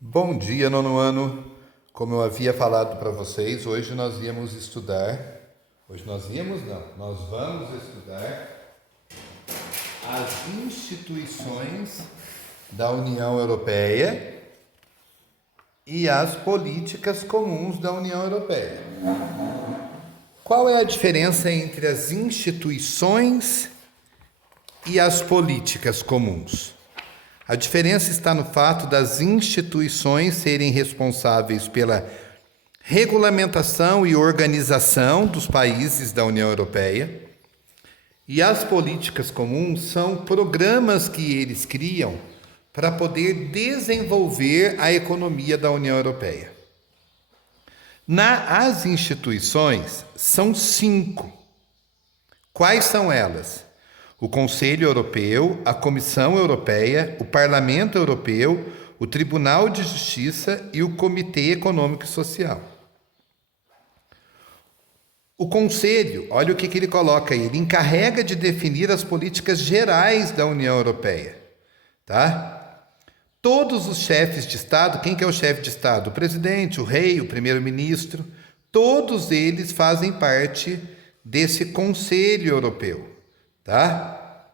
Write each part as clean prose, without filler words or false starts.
Bom dia, nono ano. Como eu havia falado para vocês, hoje nós íamos estudar. Hoje nós íamos, não. Nós vamos estudar as instituições da União Europeia e as políticas comuns da União Europeia. Qual é a diferença entre as instituições e as políticas comuns? A diferença está no fato das instituições serem responsáveis pela regulamentação e organização dos países da União Europeia, e as políticas comuns são programas que eles criam para poder desenvolver a economia da União Europeia. As instituições são 5. Quais são elas? O Conselho Europeu, a Comissão Europeia, o Parlamento Europeu, o Tribunal de Justiça e o Comitê Econômico e Social. O Conselho, olha o que ele coloca aí, ele encarrega de definir as políticas gerais da União Europeia, tá? Todos os chefes de Estado, quem que é o chefe de Estado? O presidente, o rei, o primeiro-ministro, todos eles fazem parte desse Conselho Europeu. Tá?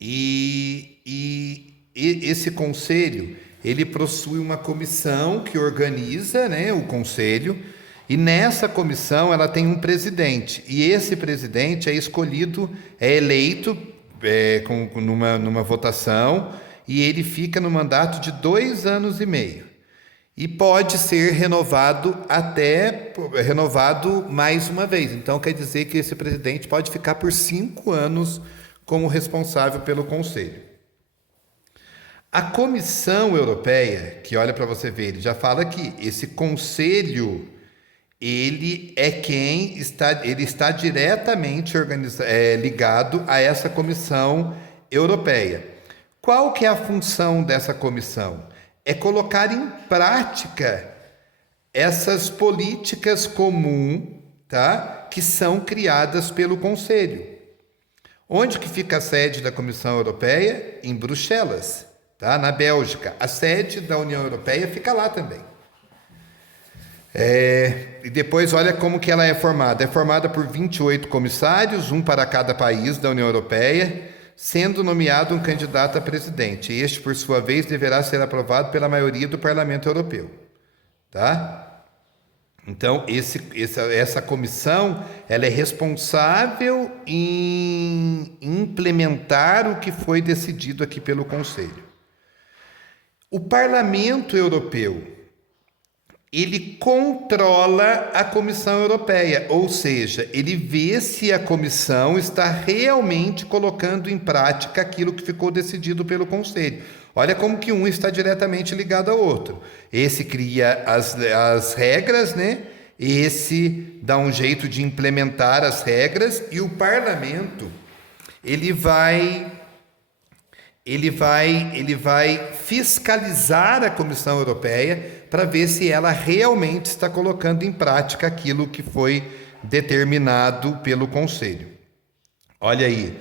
E esse conselho, ele possui uma comissão que organiza, né, o conselho, e nessa comissão ela tem um presidente, e esse presidente é escolhido, é eleito numa votação, e ele fica no mandato de 2 anos e meio. E pode ser renovado mais uma vez. Então, quer dizer que esse presidente pode ficar por 5 anos como responsável pelo Conselho. A Comissão Europeia, que olha para você ver, ele já fala que esse Conselho, ele está diretamente ligado a essa Comissão Europeia. Qual que é a função dessa comissão? É colocar em prática essas políticas comuns, tá? Que são criadas pelo Conselho. Onde que fica a sede da Comissão Europeia? Em Bruxelas, tá? Na Bélgica. A sede da União Europeia fica lá também. E depois olha como que ela é formada. É formada por 28 comissários, um para cada país da União Europeia, sendo nomeado um candidato a presidente. Este, por sua vez, deverá ser aprovado pela maioria do Parlamento Europeu. Tá? Então, essa comissão ela é responsável em implementar o que foi decidido aqui pelo Conselho. O Parlamento Europeu, ele controla a Comissão Europeia, ou seja, ele vê se a Comissão está realmente colocando em prática aquilo que ficou decidido pelo Conselho. Olha como que um está diretamente ligado ao outro. Esse cria as regras, né? Esse dá um jeito de implementar as regras, e o Parlamento, ele vai fiscalizar a Comissão Europeia para ver se ela realmente está colocando em prática aquilo que foi determinado pelo Conselho. Olha aí,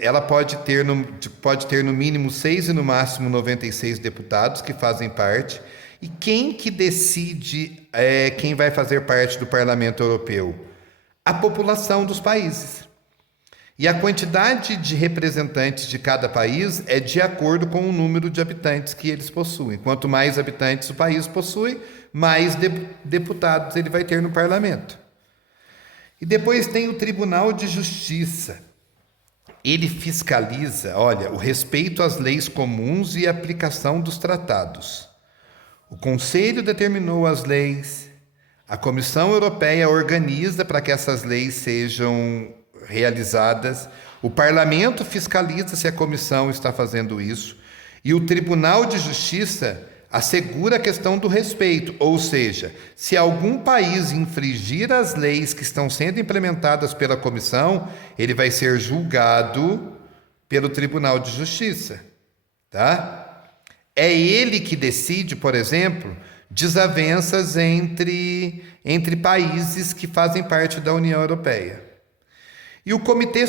ela pode ter no mínimo 6 e no máximo 96 deputados que fazem parte. E quem que decide quem vai fazer parte do Parlamento Europeu? A população dos países. E a quantidade de representantes de cada país é de acordo com o número de habitantes que eles possuem. Quanto mais habitantes o país possui, mais deputados ele vai ter no parlamento. E depois tem o Tribunal de Justiça. Ele fiscaliza, olha, o respeito às leis comuns e a aplicação dos tratados. O Conselho determinou as leis, a Comissão Europeia organiza para que essas leis sejam realizadas, o Parlamento fiscaliza se a Comissão está fazendo isso, e o Tribunal de Justiça assegura a questão do respeito, ou seja, se algum país infringir as leis que estão sendo implementadas pela Comissão, ele vai ser julgado pelo Tribunal de Justiça, tá? É ele que decide, por exemplo, desavenças entre países que fazem parte da União Europeia. E o Comitê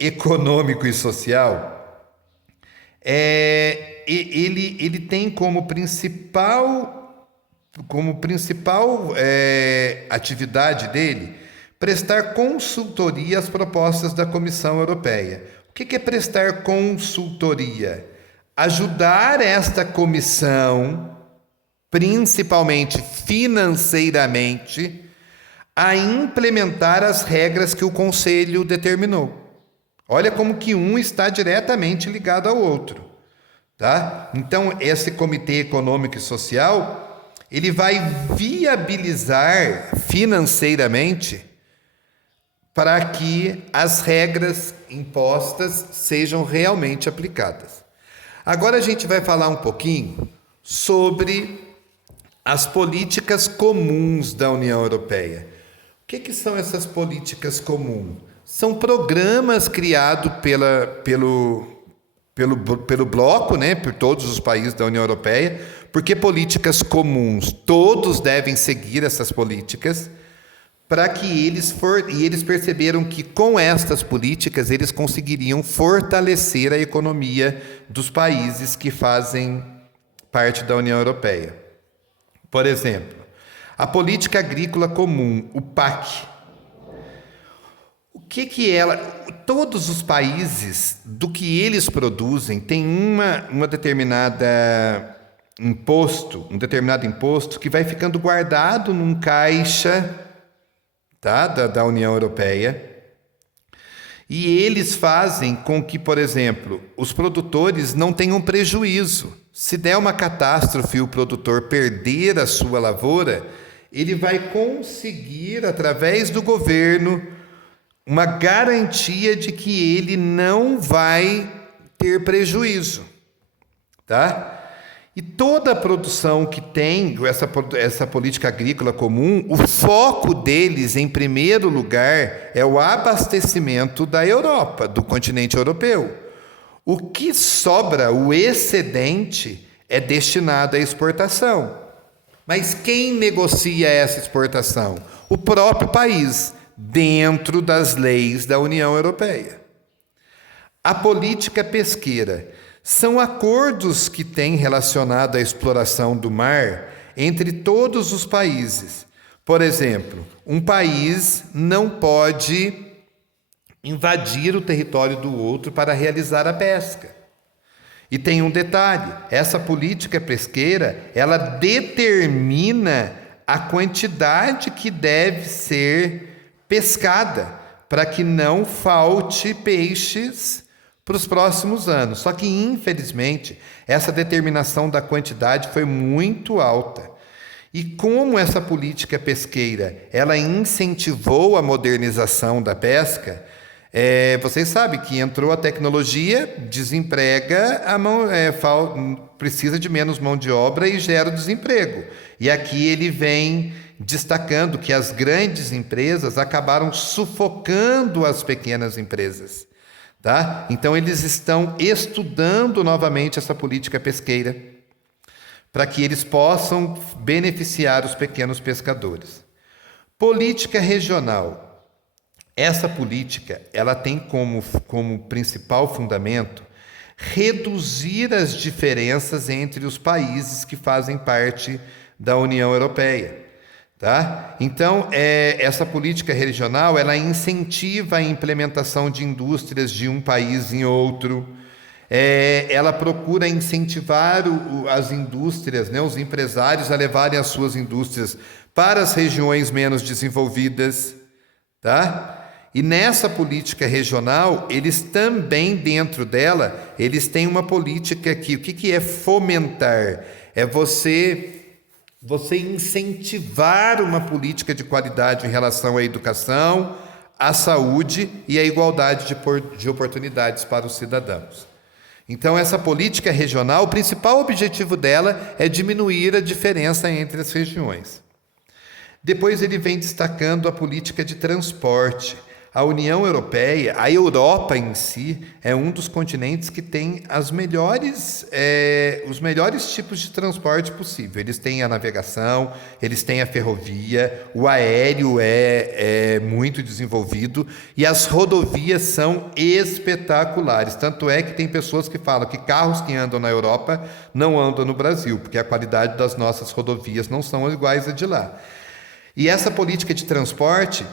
Econômico e Social, ele tem como principal atividade dele prestar consultoria às propostas da Comissão Europeia. O que é prestar consultoria? Ajudar esta comissão, principalmente financeiramente, a implementar as regras que o Conselho determinou. Olha como que um está diretamente ligado ao outro, tá? Então, esse Comitê Econômico e Social, ele vai viabilizar financeiramente para que as regras impostas sejam realmente aplicadas. Agora a gente vai falar um pouquinho sobre as políticas comuns da União Europeia. O que são essas políticas comuns? São programas criados pelo bloco, né, por todos os países da União Europeia. Porque políticas comuns? Todos devem seguir essas políticas, para que eles perceberam que com estas políticas eles conseguiriam fortalecer a economia dos países que fazem parte da União Europeia. Por exemplo, a Política Agrícola Comum, o PAC. O que ela... Todos os países, do que eles produzem, têm um determinado imposto que vai ficando guardado num caixa, tá, da União Europeia, e eles fazem com que, por exemplo, os produtores não tenham prejuízo. Se der uma catástrofe e o produtor perder a sua lavoura, ele vai conseguir, através do governo, uma garantia de que ele não vai ter prejuízo, tá? E toda a produção que tem essa política agrícola comum, o foco deles, em primeiro lugar, é o abastecimento da Europa, do continente europeu. O que sobra, o excedente, é destinado à exportação. Mas quem negocia essa exportação? O próprio país, dentro das leis da União Europeia. A política pesqueira são acordos que têm relacionado à exploração do mar entre todos os países. Por exemplo, um país não pode invadir o território do outro para realizar a pesca. E tem um detalhe, essa política pesqueira, ela determina a quantidade que deve ser pescada, para que não falte peixes para os próximos anos. Só que, infelizmente, essa determinação da quantidade foi muito alta. E como essa política pesqueira, ela incentivou a modernização da pesca, vocês sabem que entrou a tecnologia, desemprega precisa de menos mão de obra e gera o desemprego. E aqui ele vem destacando que as grandes empresas acabaram sufocando as pequenas empresas. Tá? Então, eles estão estudando novamente essa política pesqueira para que eles possam beneficiar os pequenos pescadores. Política regional. Essa política, ela tem como principal fundamento reduzir as diferenças entre os países que fazem parte da União Europeia. Tá? Então, essa política regional, ela incentiva a implementação de indústrias de um país em outro. Ela procura incentivar as indústrias, né, os empresários a levarem as suas indústrias para as regiões menos desenvolvidas. Tá? E nessa política regional, eles também, dentro dela, eles têm uma política que... O que é fomentar? É você incentivar uma política de qualidade em relação à educação, à saúde e à igualdade de oportunidades para os cidadãos. Então, essa política regional, o principal objetivo dela é diminuir a diferença entre as regiões. Depois ele vem destacando a política de transporte. A União Europeia, a Europa em si, é um dos continentes que tem os melhores tipos de transporte possível. Eles têm a navegação, eles têm a ferrovia, o aéreo é muito desenvolvido e as rodovias são espetaculares. Tanto é que tem pessoas que falam que carros que andam na Europa não andam no Brasil, porque a qualidade das nossas rodovias não são iguais a de lá. E essa política de transporte,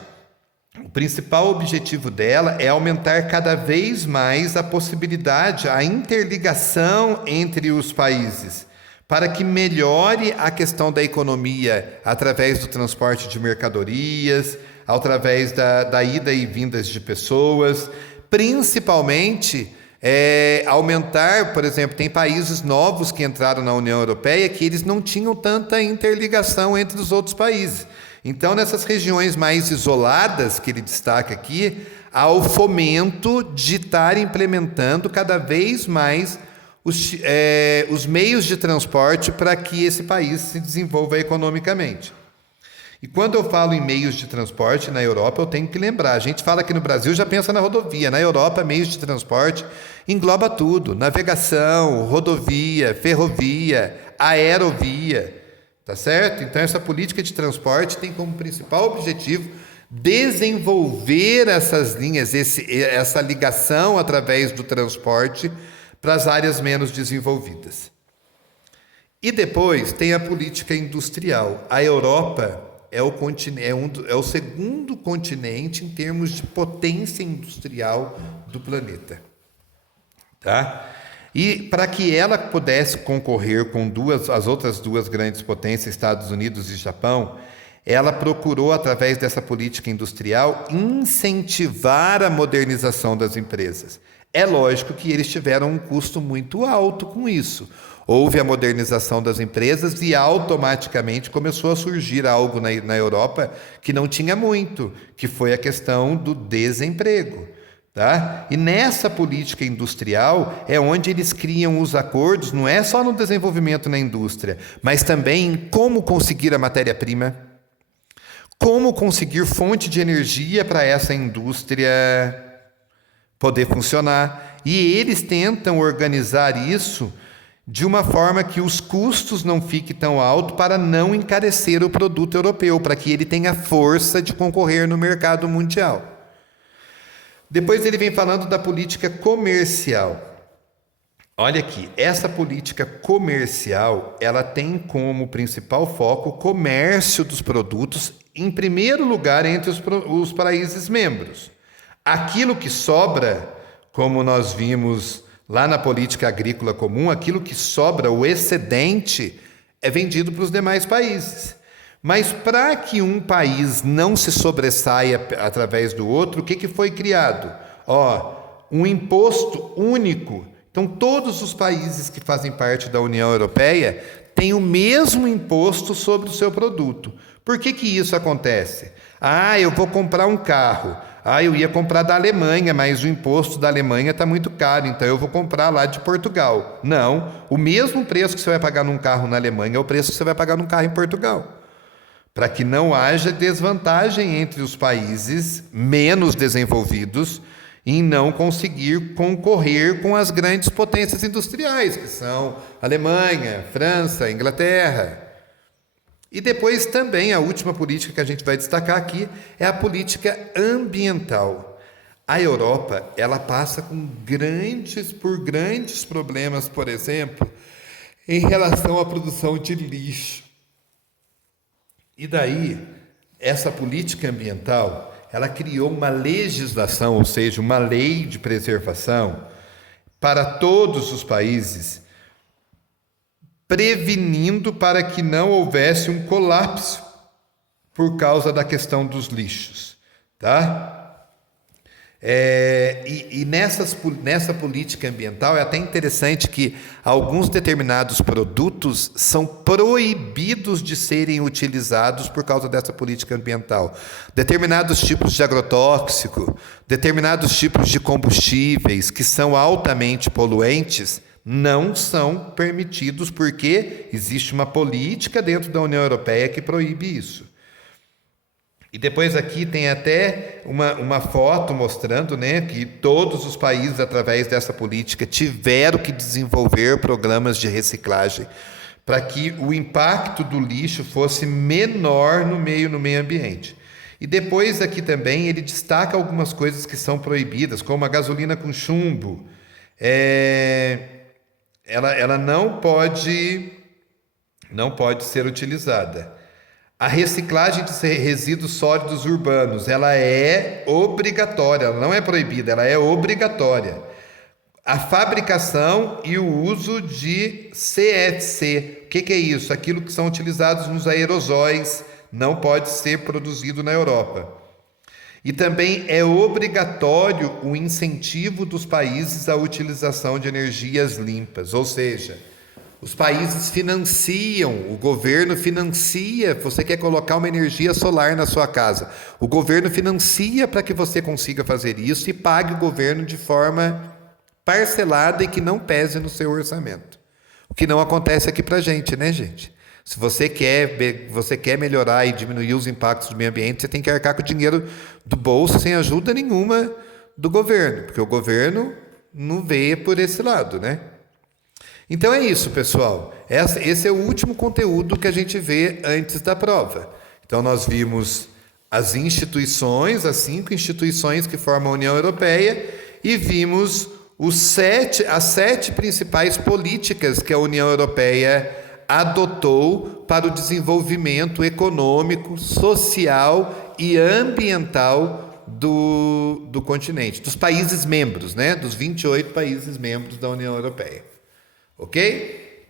o principal objetivo dela é aumentar cada vez mais a possibilidade, a interligação entre os países, para que melhore a questão da economia através do transporte de mercadorias, através da ida e vindas de pessoas, principalmente aumentar, por exemplo, tem países novos que entraram na União Europeia que eles não tinham tanta interligação entre os outros países. Então, nessas regiões mais isoladas, que ele destaca aqui, há o fomento de estar implementando cada vez mais os meios de transporte para que esse país se desenvolva economicamente. E quando eu falo em meios de transporte na Europa, eu tenho que lembrar, a gente fala que no Brasil já pensa na rodovia, na Europa meios de transporte engloba tudo, navegação, rodovia, ferrovia, aerovia. Tá certo? Então, essa política de transporte tem como principal objetivo desenvolver essas linhas, essa ligação através do transporte para as áreas menos desenvolvidas. E depois tem a política industrial. A Europa é o segundo continente em termos de potência industrial do planeta. Tá? E para que ela pudesse concorrer com as outras duas grandes potências, Estados Unidos e Japão, ela procurou, através dessa política industrial, incentivar a modernização das empresas. É lógico que eles tiveram um custo muito alto com isso. Houve a modernização das empresas e automaticamente começou a surgir algo na Europa que não tinha muito, que foi a questão do desemprego. Tá? E nessa política industrial é onde eles criam os acordos, não é só no desenvolvimento na indústria, mas também em como conseguir a matéria-prima, como conseguir fonte de energia para essa indústria poder funcionar. E eles tentam organizar isso de uma forma que os custos não fiquem tão altos para não encarecer o produto europeu, para que ele tenha força de concorrer no mercado mundial. Depois ele vem falando da política comercial. Olha aqui, essa política comercial, ela tem como principal foco o comércio dos produtos, em primeiro lugar entre os países membros. Aquilo que sobra, como nós vimos lá na política agrícola comum, aquilo que sobra, o excedente, é vendido para os demais países. Mas para que um país não se sobressaia através do outro, o que foi criado? Um imposto único. Então, todos os países que fazem parte da União Europeia têm o mesmo imposto sobre o seu produto. Por que isso acontece? Eu vou comprar um carro. Eu ia comprar da Alemanha, mas o imposto da Alemanha está muito caro, então eu vou comprar lá de Portugal. Não, o mesmo preço que você vai pagar num carro na Alemanha é o preço que você vai pagar num carro em Portugal. Para que não haja desvantagem entre os países menos desenvolvidos em não conseguir concorrer com as grandes potências industriais, que são Alemanha, França, Inglaterra. E depois também a última política que a gente vai destacar aqui é a política ambiental. A Europa, ela passa por grandes problemas, por exemplo, em relação à produção de lixo. E daí, essa política ambiental, ela criou uma legislação, ou seja, uma lei de preservação para todos os países, prevenindo para que não houvesse um colapso por causa da questão dos lixos, tá? Nessa política ambiental é até interessante que alguns determinados produtos são proibidos de serem utilizados por causa dessa política ambiental. Determinados tipos de agrotóxico, determinados tipos de combustíveis que são altamente poluentes não são permitidos porque existe uma política dentro da União Europeia que proíbe isso. E depois aqui tem até uma foto mostrando, né, que todos os países, através dessa política, tiveram que desenvolver programas de reciclagem para que o impacto do lixo fosse menor no meio ambiente. E depois aqui também ele destaca algumas coisas que são proibidas, como a gasolina com chumbo. Ela não pode ser utilizada. A reciclagem de resíduos sólidos urbanos, ela é obrigatória, ela não é proibida, ela é obrigatória. A fabricação e o uso de CFC. O que é isso? Aquilo que são utilizados nos aerosóis, não pode ser produzido na Europa. E também é obrigatório o incentivo dos países à utilização de energias limpas, ou seja, os países financiam, o governo financia, você quer colocar uma energia solar na sua casa, o governo financia para que você consiga fazer isso e pague o governo de forma parcelada e que não pese no seu orçamento. O que não acontece aqui para a gente, né, gente? Se você quer melhorar e diminuir os impactos do meio ambiente, você tem que arcar com o dinheiro do bolso sem ajuda nenhuma do governo, porque o governo não vê por esse lado, né? Então é isso, pessoal. Esse é o último conteúdo que a gente vê antes da prova. Então nós vimos as instituições, as 5 instituições que formam a União Europeia, e vimos as 7 principais políticas que a União Europeia adotou para o desenvolvimento econômico, social e ambiental do continente, dos países membros, né? Dos 28 países membros da União Europeia. Ok?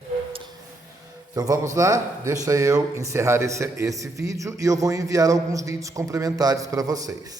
Então vamos lá, deixa eu encerrar esse vídeo e eu vou enviar alguns vídeos complementares para vocês.